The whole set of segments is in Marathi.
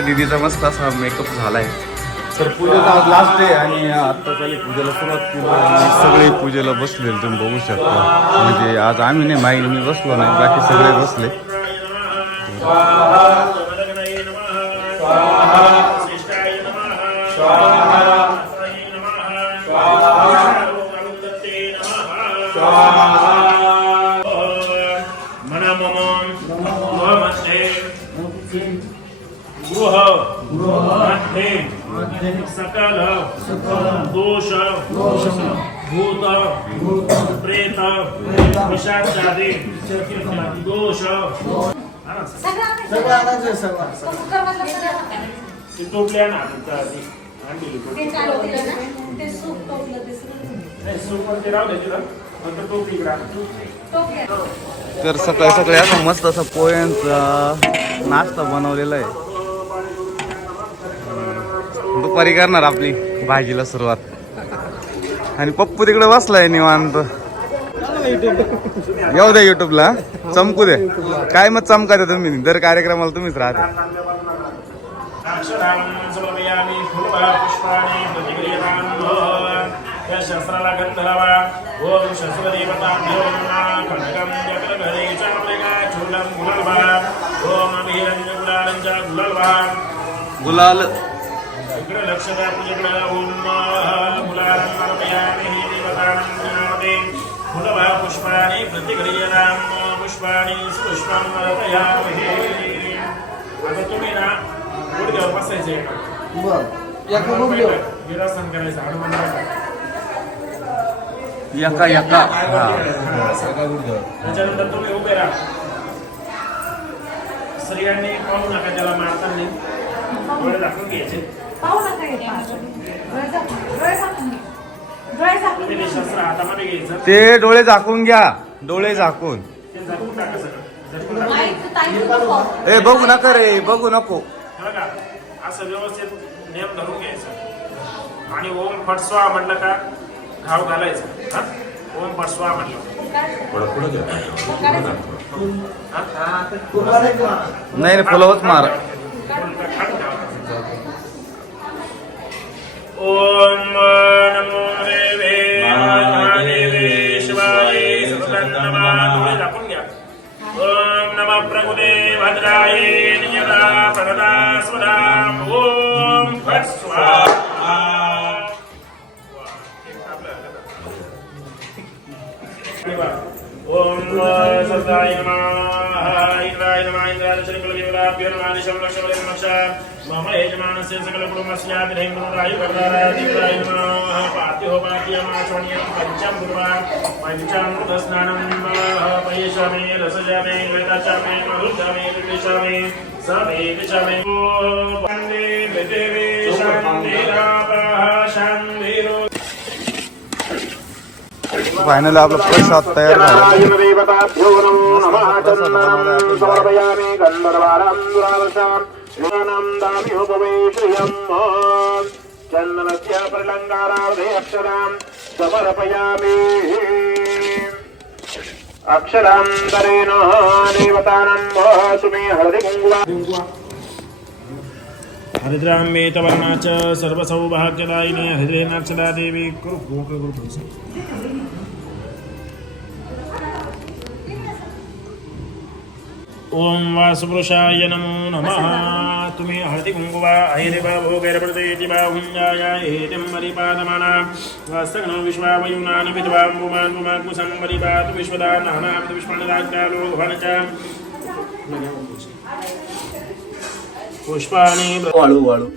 तर दीदीचा मस्त असा मेकअप झाला तर पूजेचा आज लास्ट डे आणि आता पूजेला सुरुवात केली आणि सगळे पूजेला बसलेले तुम्ही बघू शकता. म्हणजे आज आम्ही नाही माई मी बसलो नाही बाकी सगळे बसले. मध्ये सकल दोष भूत प्रेत पिशाचादी दोष सगळं आणायचं सगळं. ती टोपली आणा आता ती आणलेली टोपली. नाही, सूप पण ते राहू दे तिथं. फक्त टोपली इकडं आणा. तर सकाळी सकाळी असं मस्त असा पोह्यांचा नाश्ता बनवलेला आहे. दुपारी करणार आपली भाजीला सुरुवात. आणि पप्पू तिकडे बसलाय निवांत. येऊ द्या युट्यूबला चमकू दे. काय मग चमका द्या तुम्ही? दर कार्यक्रमाला तुम्हीच राहते. शस्त्राला गंधर्वा ओम गुलालवा ओम गुलालवा गुलाल. इकडे लक्ष ओम देवतानं पुष्पाणि पुष्पाणि आता तुम्ही ना गुडघ्यावर बसायचे एका गुडघ्यावर विरासन करायचं हनुमान त्याच्यानंतर तुम्ही उभे राहा स्त्रियांनी पाहू नका त्याला मारताना डोळे दाखवून घ्यायचे तुम्ही ते शस्त्र हातामध्ये घ्यायचं ते डोळे झाकून घ्या. डोळे झाकून. ते झाकून टाका सगळं झटकून टाका. ए बघू नका रे बघू नको. हे बघा असं व्यवस्थित धरून घ्यायचं. आणि ओम फटस्वा म्हटलं का घाव घालायचं. हा? ओम फटस्वा म्हटलं. हा? नाही नाही फुलवत मार. ओम नमो देवे महादेवे शिवाय सततं नमः डोळे झाकून घ्या ओम नमः प्रभुदे भद्राय नियता प्रददा स्वदा ओम फट ओम सदाय नमः। इंद्राय नमः इंद्राय शरीकलदेवताभ्यो नमः निशमलक्षमलमक्ष मम यजमानस्य देवाय नमः। पात्यो पाठ्यमाचरणीयं पञ्चम गुरुवार। पञ्चामृतस्नानं पयेषामे रसजामे वेदाचामे मधुजामे विदिशामे समे विचामे वन्दे देवे शान्तिरापः फायनल आपला प्रसाद तयार झाला. देवताभ्यो नमो नमः हळदी कुंकुवा हरिद्राम्बे तवर्णा च सर्वसौभाग्यदायिने हरिद्रेनाक्षदा देवी। कुरु कुरु कुरु कुरु ओम वासपुरुषाय नमो नमः। तुम्ही हळदी कुंकुवा ऐरिबा भोगैरप्रदेति वा हुञ्जाय एतिं मरिपादमाना वास्तगनो विश्वावयुनानि विद्वां पुमान् पुमाकुसं मरिपातु विश्वदा नानाविध Puxa pra lembrar. Alô, alô.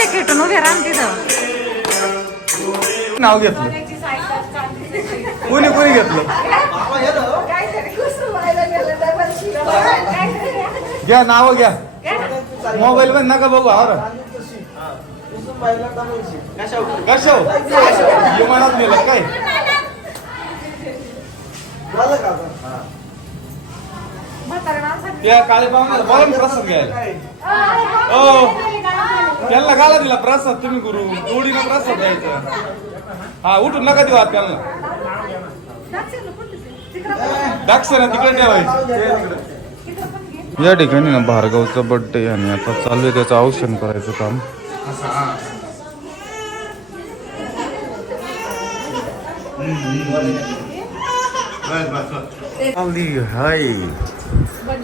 त्यांच्या खेटून उभे राहा ना तिथं. नाव घेतलं. कोणी कोणी घेतलं? घ्या नाव घ्या. मोबाईल मध्ये नका बघू आवर कशो विमानात नेलं काय? झालं का आता? त्या काळे पाहुण्याला बोला ना प्रसाद घ्यायला ओ त्यांना घाला दिला प्रसाद तुम्ही गुरु. गोडीनं प्रसाद द्यायचा. हा उठून नका देऊ हात त्यांना. दाक्षर तिकडे ठेवायचं या ठिकाणी ना भार्गवचा बर्थडे आणि आता चालू आहे त्याचं औषण करायचं काम. हाय.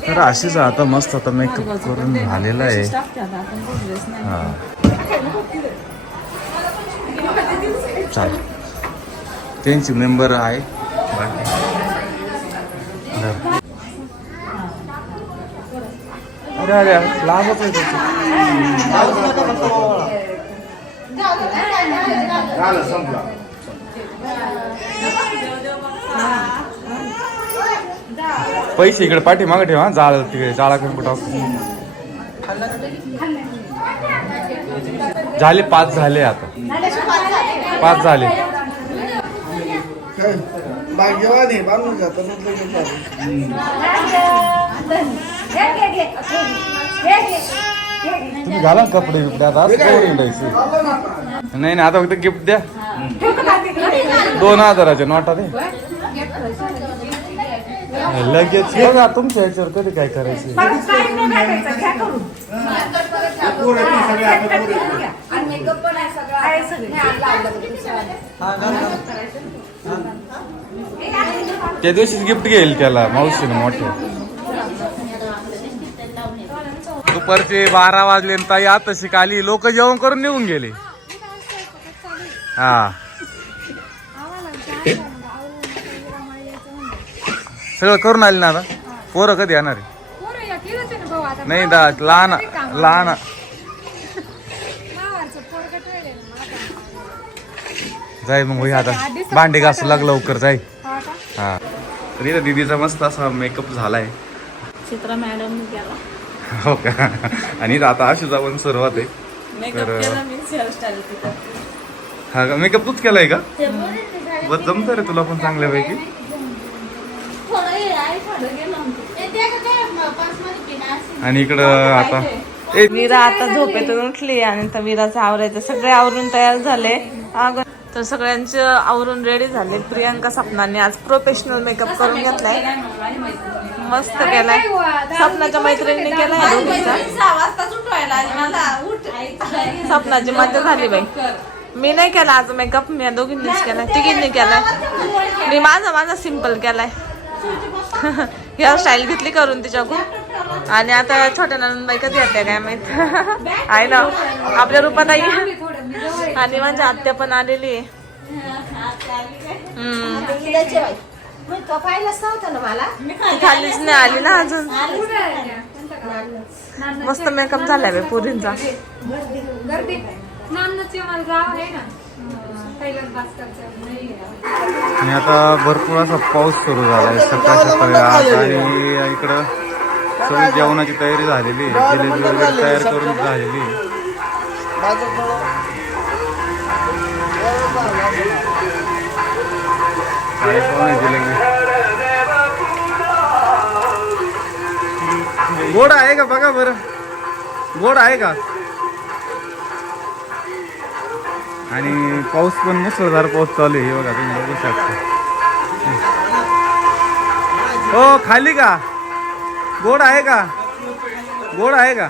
तर अशीच आता मस्त आता मेकअप करून झालेला आहे. हा. चाल त्यांची मेंबर आहे. अरे अरे लाभच आहे त्याचं. पैसे इकडे पाठी मागे ठेवा जाळ तिकडे जाळा करून टाकू झाले पाच झाले आता पाच झाले? भाग्यवान आहे बांधून. तुम्ही घाला ना कपडे बिपडे आता. नाही नाही आता फक्त गिफ्ट द्या दोन हजाराच्या नोटा दे लगेच बघा तुमच्या ह्याच्यावर कधी काय करायचं. त्या दिवशीच गिफ्ट घेईल त्याला मावशीने मोठे दुपारचे बारा वाजले आणि ताई आता शिकाली. लोक जेवण करून निघून गेले. हा. सगळं करून आले ना आता. पोरं कधी येणार आहे? नाही दा लहान लहान जाय मग होई आता. भांडे घासू लाग लवकर जाय. हा तरी इथं दीदीचा मस्त असा मेकअप झालाय. चित्रा मॅडम केला हो का? आणि आता अशी जाऊन सुरुवात आहे. मेकअप तर- हा का? मेकअप तूच केलाय का? बस जमत रे तुला पण चांगल्यापैकी थोडं हे आहे थोडं गेलं आणि इकडं आता वीरा आता झोपेतून उठली आणि तर वीराचं आवरायचं. सगळे आवरून तयार झाले. अगं तर सगळ्यांचे आवरून रेडी झाले. प्रियांका सपनाने आज प्रोफेशनल मेकअप करून घेतलाय. मस्त केलाय. सपनाच्या मैत्रिणीने केलाय दोघींचा. सपनाची मजा झाली बाई. मी नाही केला आज मेकअप मी दोघींनीच केलाय. तिघींनी केलाय. मी माझा माझा सिंपल केलाय. हेअरस्टाईल घेतली करून तिच्याकडून. आणि आता छोट्या नंदबाई कधी येते काय माहीत. आहे ना. आपल्या रूपात आई आणि माझी आत्या पण आलेली आहे. खालीच नाही आली ना अजून. मस्त मेकअप झालाय आहे पुरींचा आणि आता भरपूर असा पाऊस सुरू झालाय. सकाळ सकाळी आज आणि इकडं सगळी जेवणाची तयारी झालेली आहे. जिलेबी वगैरे तयार करून झालेली आहे. काय पण जिलेबी. गोड आहे का? बघा बरं. गोड आहे का? आणि पाऊस पण मुसळधार पाऊस चालू आहे. हे बघा तुम्ही बघू शकता. हो खाली का? गोड आहे का? गोड आहे का?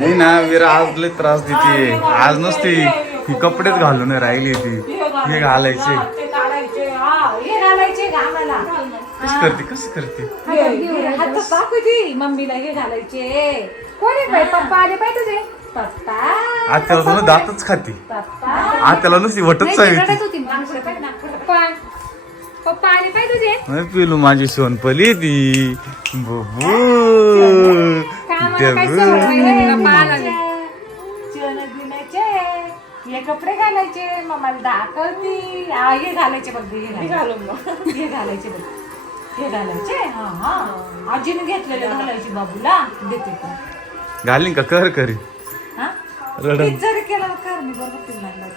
नाही ना विरा आज लय त्रास देते. आज नसती ही कपडेच घालून राहिली ती. हे घालायचे. ते कशी करते कशी करते? मम्मीला हे घालायचे. कोणी बाई? पप्पा आले पाहिजे तुझे पप्पा आज त्याला तुम्ही दातच खाते. पप्पा आज त्याला नुसती वटच नाही, ती चावी रडत होती. मागच्या पाय ना. पप्पा पप्पा आले पाहिजे तुझे पिलू माझी सोनपली ती. बुबू कामाला काय सवय नाही रे, पप्पा आला नाही. हे कपडे घालायचे मम्माला दाखवती. हे घालायचे बघ हे घालायचे. घालून मग. हे घालायचे बघ. हे घालायचे? हा हा. आजीने घेतलेले घालायचे बाबूला. देते. घालीन का? कर करी हा? रडण. तीच जरी केलं कर मी बरोबर लागलं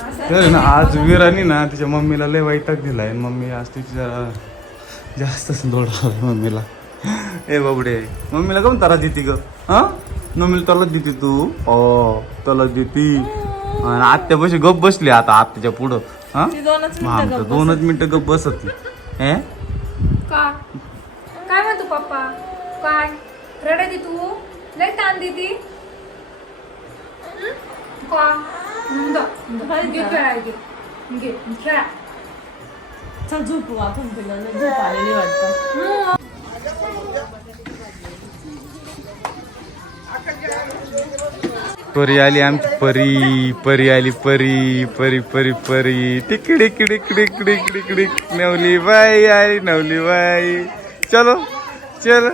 तर ना आज वीरानी ना तिच्या मम्मीला लय वैताग दिलाय. आणि मम्मी आज तिची जरा जास्तच आलाय मम्मीला. ए बाबडे. मम्मीला काऊन तारा देती ग? हा? मम्मीला तला देते तू? हो तला देती. आणि आत्यापाशी गप बसली आता आत्याच्या पुढं. हा? ती दोनच मग आमचं दोनच मिनिटं गप बसत. हे? का? काय म्हणतो पप्पा? काय? तू? लय ताण देती. का? जा, जा. घे खेळाय घे घे खेळा चल झोपू आपण तिला लय झोप आलेली वाटतं परी आली आमची परी परी आली परी परी परी परी. तिकडे किडे किडे किडे किडे किडे नवली बाई आली नवली बाई. चलो चलो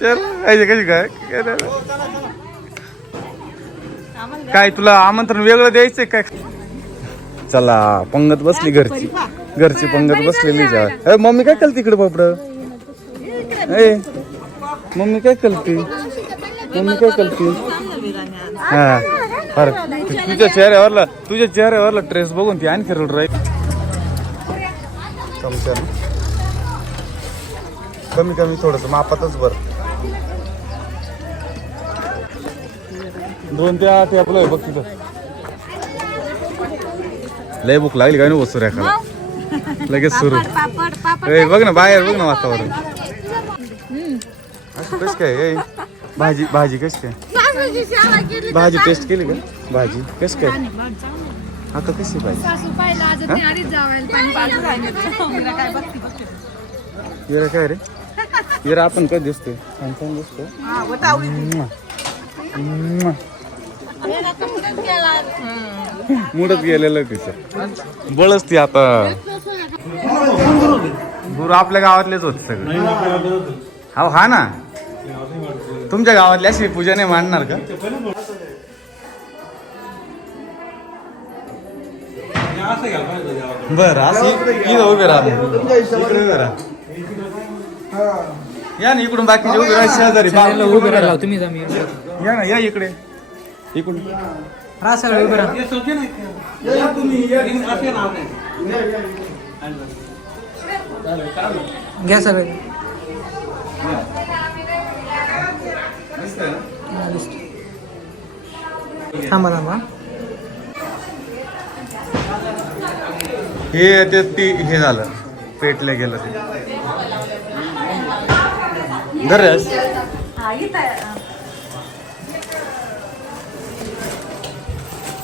चलो. ऐसे कशी काय काय तुला आमंत्रण वेगळं द्यायचंय काय? चला पंगत बसली घरची. घरची पंगत बसलेली जा. मम्मी काय केलं तिकडे बापड? ए मम्मी काय केलती? मम्मी काय केलती? हा अरे तुझ्या चेहऱ्यावरला तुझ्या चेहऱ्यावरला ड्रेस बघून ती आणखी रड राहील. कमी कमी थोडस मापातच बरं. दोन त्या टॅपला बघ तिथं. लय भूक लागली काय ना वस्तू रेखाला लगेच सुरू. ए, बघ ना बाहेर बघ ना वातावरण. कस काय भाजी भाजी कस काय भाजी टेस्ट केली का? भाजी कस काय? आता कशी भाजी? येरा काय रे? येरा आपण कधी दिसतोय? छान छान दिसतो मुडत गेलेलं तिचं. बळच ती आता. गुरु आपल्या गावातलेच होते सगळे. हा हा ना? तुमच्या गावातली अशी पूजा नाही मांडणार का? बर असं उभे राहा. इकडे उभे राहा. या ना इकडून बाकीचे उभे राहा शेजारी. या ना या इकडे. इकडून. हा सगळं उभं राहा. घ्या सगळं. थांबा थांबा. हे ते ती हे झालं. पेटलं गेलं ते. धरस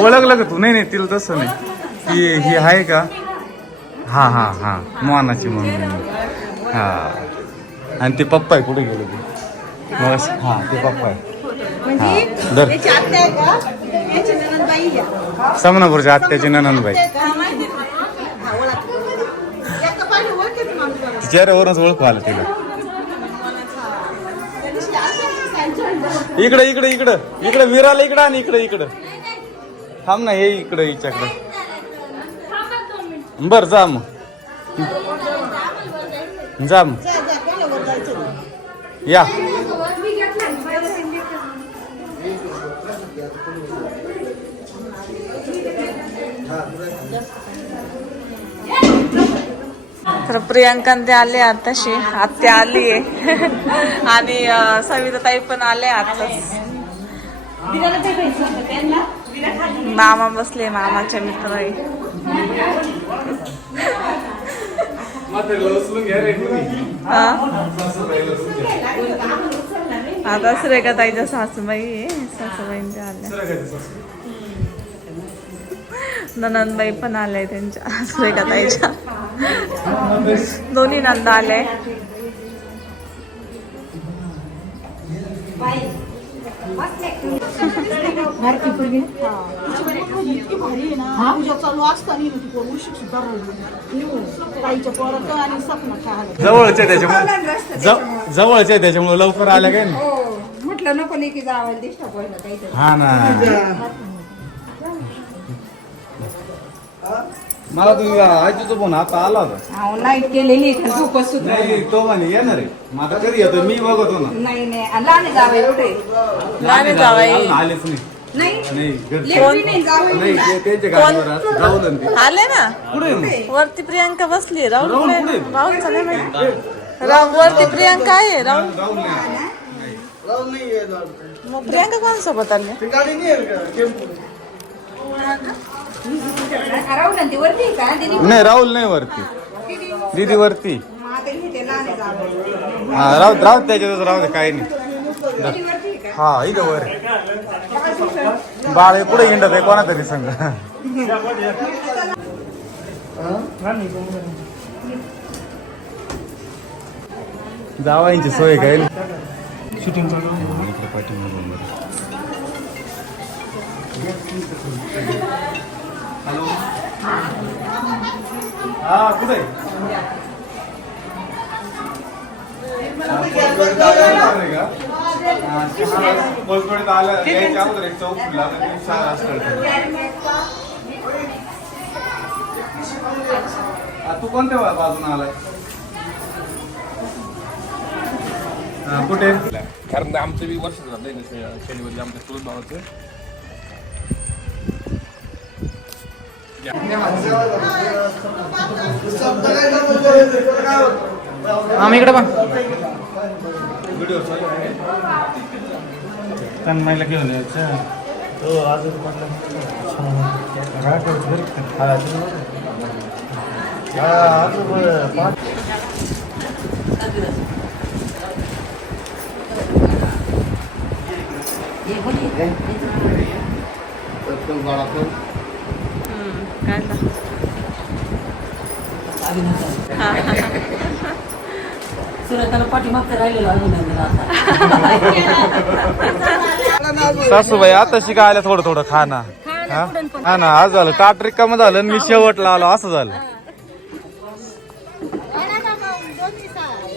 ओळखलं का तू? नाही नाही तिला तसं नाही. ही ही आहे का? हा हा हा. मोहनाची मम्मी. हा. आणि ते पप्पा आहे कुठे गेलो ते? मग हा ते पप्पा आहे. हा. दर समनापूरच्या आत्याची ननंदबाई. चेहऱ्यावरूनच ओळखू आलं तिला. इकडे इकडे इकडं. इकडे विराला इकडं आणि इकडे इकडं. थांब ना हे इकडे हिच्याकडे. बर जा मग. जा मग. या. तर प्रियांका ते आले आताशी. आत्या आली आहे. आणि अं, सविता ताई पण आले आताच. मामा बसले मामाच्या मित्र हा? आता सुरेखा ताईच्या सासूबाई आहे सासूबाईंच्या आल्या. ननंदबाई पण आल्या त्यांच्या सुरेखा ताईच्या. दोन्ही नंदा आले पूजा चालू असताना ती पोर उशीर सुद्धा राहिली ताईच्या पोरात आणि सपना खायला. जवळचे त्याच्यामुळे. ज- जवळचे त्याच्यामुळे लवकर आल्या काय ना म्हटलं नको लेकी जावं डिस्टर्ब व्हायला काहीतरी. हा ना. मला तुम्ही आजीचा फोन आता आला होता. अहो नाईट केलेली आहे, सुद्धा नाही तो म्हणे येणार आहे. मग आता कधी येतो? मी बघतो ना. नाही नाही. आणि लहान जावं एवढे लहान जावई. अजून आलेच नाही. नाही. नाही घरचे- लेकरी नाही जावं नाही ते त्यांच्या गाडीवर आज राहुल आणि ते. आले ना? कुठे आहे मग? वरती प्रियांका बसली राहुल राहुल कुठे? कुठे? राहुल चालेल माहिती. राहुल वरती प्रियांका आहे. राहुल? राहुल नाही. राहुल नाही. मग प्रियांका कोणासोबत आली? ती गाडी नाही आहे का? टेम्पो. राहुल आणि ती वरती आहे का? दिदी नाही राहुल नाही वरती. दीदी वरती. मग आता घेते लहान जावं. हा राहू राहू त्याच्यातच राहू दे काही नाही. वरती आहे का? हा इथं वर आहे. बाळ हे पुढे हिंडत आहे? कोणा तरी संघ? जावायची सोय काय शूटिंग हॅलो हा कुठे? कोलकडीत आलं यायच्या अगोदर एक चौक फुटला तर ते शाळा असतं. आ, तू कोणत्या बाजून आलाय? हा, कुठे? कारण आमचं बी वर्ष झालं नाही ना, शनिवारी आमच्या चुलत भावाचं काय आम्ही इकडे पण तन्मयला घेऊन यायचं. हो आजच काय झालं? सासूबाई आता शिका आल्या थोडं थोडं खा ना. हा? ना आज झालं. ताट रिकामं झालं मी शेवटला आलो असं झालं.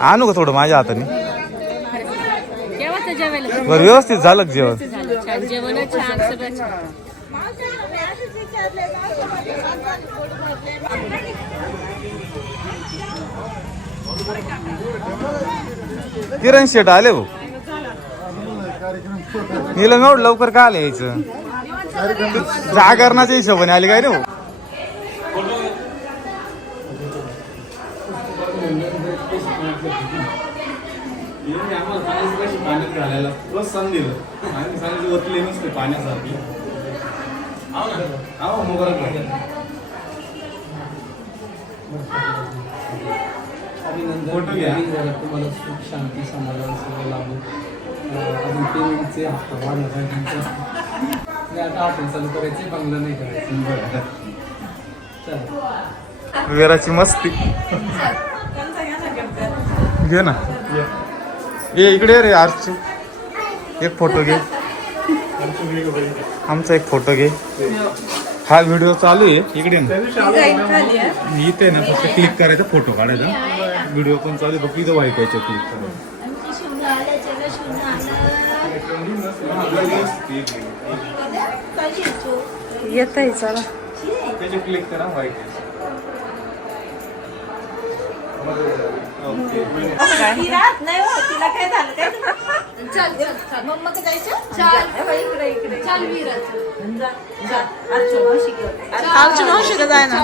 आणू का थोडं माझ्या हाताने? बरं व्यवस्थित झालं का जेवण? किरण शेट आले भाऊ हिला एवढ लवकर का आले यायचं? जागरणाच्या हिशोबाने आली काय रे भाऊ पाण्यात घालायला दिलं आणि सांगितलं पाण्यासारखी. आहो फोटो घ्या तुम्हाला सुख शांती समाधान सगळं लाभो अजून पेमेंटचे हप्ता वाढला पाहिजे आता हॉटेल चालू करायचे बंगला नाही करायचं. बरं. चला. विराची मस्ती. घे ना. ये इकडे रे आरची. एक फोटो घे. आमचा एक फोटो घे. हा व्हिडिओ चालू आहे. इकडे ना. इथे ना फक्त क्लिक करायचा फोटो काढायचा. व्हिडिओ पण चालू आहे. फक्त इथं व्हाईट याच्यावर क्लिक करायचं येत आहे चला. त्याचे क्लिक करा व्हाईट ओके आमची मावशी का जाय ना.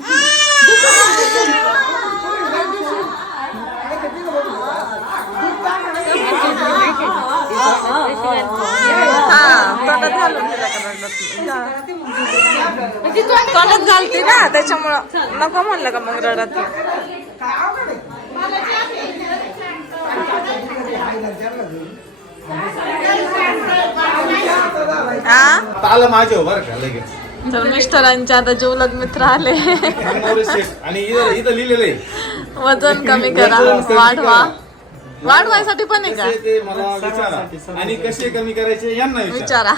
तोंडात घालते ना त्याच्यामुळं नको म्हणलं का मग रडत. हा आलं माझ्या बरं का लगेच तर मिस्टरांचे आता जीवलग मित्र आले. आणि इथं लिहिलेलं आहे वजन कमी करा वाढवा. वाढवायसाठी पण आहे का? कसे ते मला विचारा. आणि कसे कमी करायचे यांना विचारा.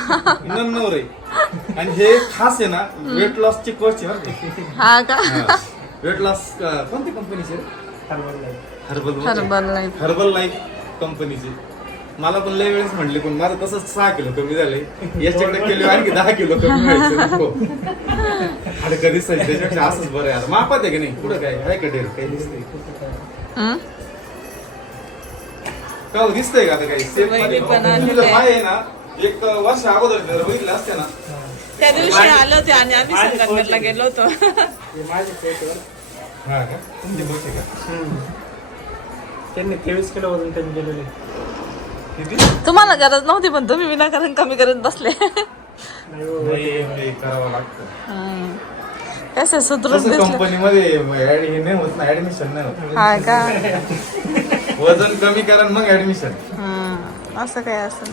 नन्नवर आहे आणि हे खास आहे ना वेट लॉस ची कोच आहे हा का? वेट लॉस कोणती कंपनीचे herbal herbal life herbal life कंपनीचे मला पण लय वेळेस म्हटले पण माझं तसंच सहा किलो कमी झाले याच्याकडे केले आणखी दहा किलो कमी व्हायचं नको. अरे कधीच नाही, त्याच्यापेक्षा असंच बरं आहे आता मापात आहे की नाही? पुढं काय? आहे का डेर काही दिसतंय? हम्म? का दिसतंय का आता काही? सेफ वहिनी पण आलेले तुझं आहे. ना एक वर्ष अगोदर जर बघितलं असते ना? त्या दिवशी आलो होते आणि आम्ही संगमनेरला गेलो होतो. हा का? तुमची त्यांनी तेवीस किलो वजन कमी केलेले किती? तुम्हाला गरज नव्हती पण तुम्ही विनाकारण कमी करत बसले. नाही हे. करावं लागतं. हम्म. कसे सुधरून तसं दिसले? कंपनीमध्ये ऍड हे नाही होत ना ऍडमिशन नाही होत. हा का? वजन कमी करा मग ऍडमिशन. असं काय असं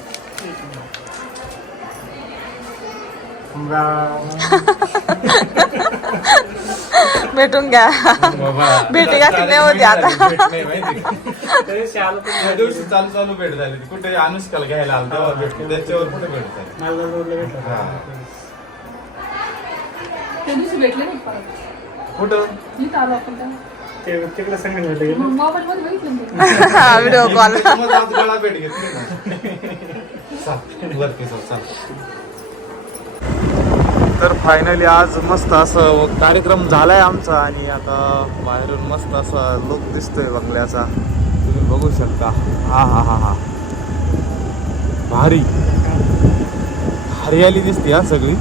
भेटून घ्या भेटी गाठी नाही होती आता. त्या दिवशी चालू चालू भेट झाली. कुठे अनुष्काला घ्यायला आलं तेव्हा त्याच्यावर कुठे भेट झाली मालदार भेटला हा. त्या दिवशी भेटले नाही परत कुठं इथं आलो आपण. ते तिकडे मोबाईल मध्ये बघितलं. व्हिडिओ कॉल त्याच्यामध्ये आज गळा भेट घेतली ना चाल, वरती चाल, चाल. तर फायनली आज मस्त असं कार्यक्रम झालाय आमचा आणि आता बाहेरून मस्त असा लुक दिसतोय बंगल्याचा. तुम्ही बघू शकता. हा हा हा हा. भारी. हरियाली दिसते हा सगळी.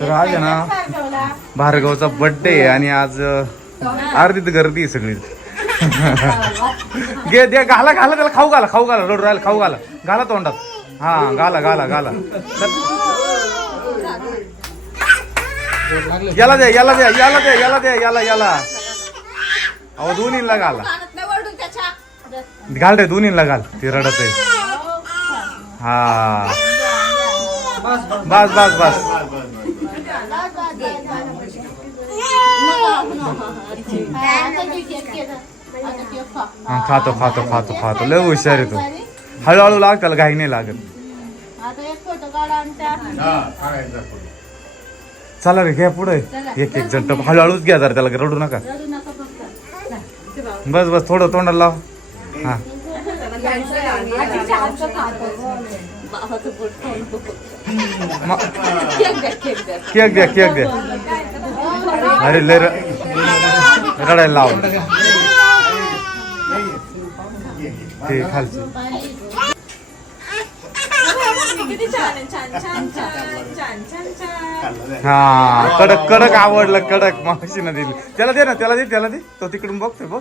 तर आज आहे ना भार्गवचा बर्थडे आहे आणि आज अर्धीत गर्दी आहे सगळी घे दे घाला घाला त्याला खाऊ घाला खाऊ घाला रोड राहिला खाऊ घाला. घाला तोंडात. हा घाला घाला घाला. याला द्या याला द्या याला द्या याला द्या याला याला. अहो दोन्हीला घाला. घाल रे दोन्हीला घाल. ते रडत आहे. हा. बस बस बस. हा, खातो खातो खातो खातो. लय हुशार आहे तू. हळूहळू लाग त्याला घाई नाही लागत. चला रे घ्या पुढे. एक एक जण टप हळूहळूच घ्या जरा त्याला रडू नका. बस बस थोडं तोंडाला लाव. हा. केक द्या केक द्या अरे लय रडायला लाव. ते खालचे. हा कडक कडक आवडलं कडक. मावशीनं दिली. त्याला दे ना त्याला दे त्याला दे. तो तिकडून बघतोय बघ?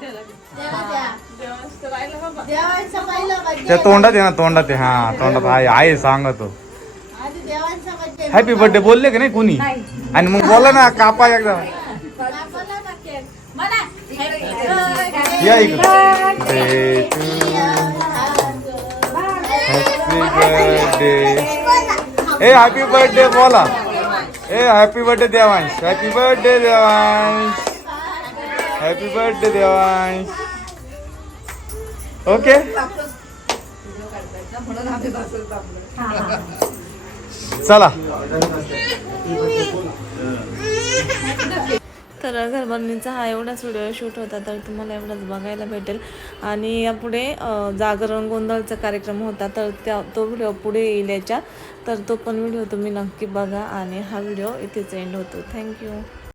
त्या तोंडात आहे ना तोंडात आहे. हा तोंडात आहे. आहे सांगतो. हॅपी बर्थडे बोलले का नाही कोणी? आणि मग बोला ना कापा एकदा. या इकडे. हॅपी बर्थडे ए हॅपी बर्थडे बोला. ए happy birthday Devansh. Happy birthday Devansh. Happy birthday Devansh. Okay चला. तर घरभरणीचा हा एवढाच व्हिडिओ शूट होता तर तुम्हाला एवढाच बघायला भेटेल. आणि यापुढे जागरण गोंधळचा कार्यक्रम होता तर त्या तो व्हिडिओ पुढे येईल याच्या. तर तो पण व्हिडिओ तुम्ही नक्की बघा आणि हा व्हिडिओ इथेच एंड होतो. थँक्यू